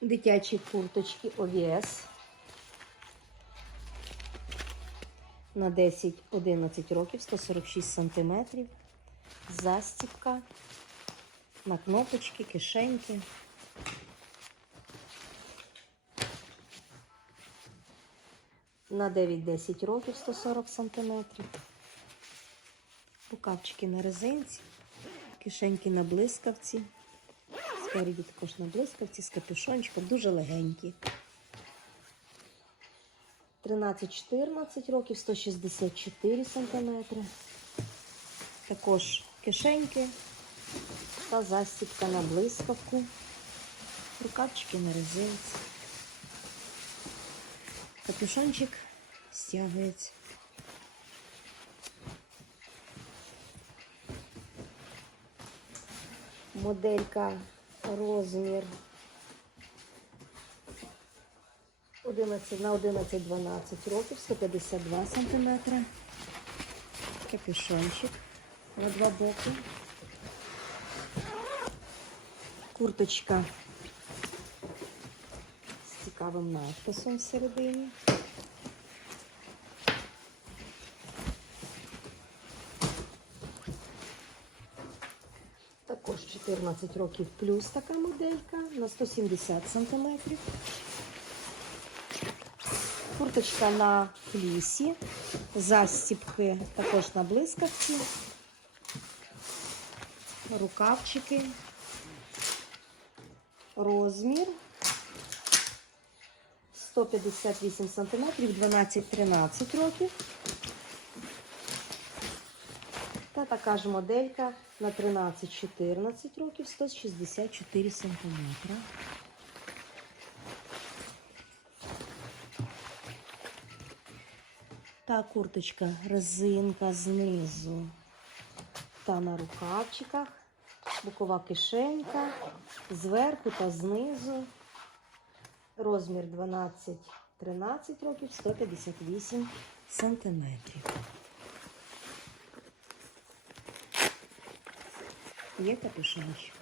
Дитячі курточки ОВС на 10-11 років, 146 сантиметрів. Застібка на кнопочки, кишеньки. На 9-10 років 140 сантиметрів. Рукавчики на резинці, кишеньки на блискавці. Спереді також на блискавці з капюшончиком, дуже легенькі. 13-14 років, 164 сантиметри. Також кишеньки та застібка на блискавку. Рукавчики на резинці. Капюшончик стягується. Моделька розмір 11 на 11-12 років, 152 сантиметри. Капюшончик на два боки. Курточка з цікавим надписом всередині. Також 14 років плюс така моделька на 170 сантиметрів. Курточка на флісі, застіпки також на блискавці, рукавчики, розмір 158 сантиметрів, 12-13 років. Та така ж моделька на 13-14 років, 164 сантиметра. Та курточка резинка знизу та на рукавчиках, бокова кишенька, зверху та знизу. Розмір 12-13 років, 158 сантиметрів. Є капюшончик.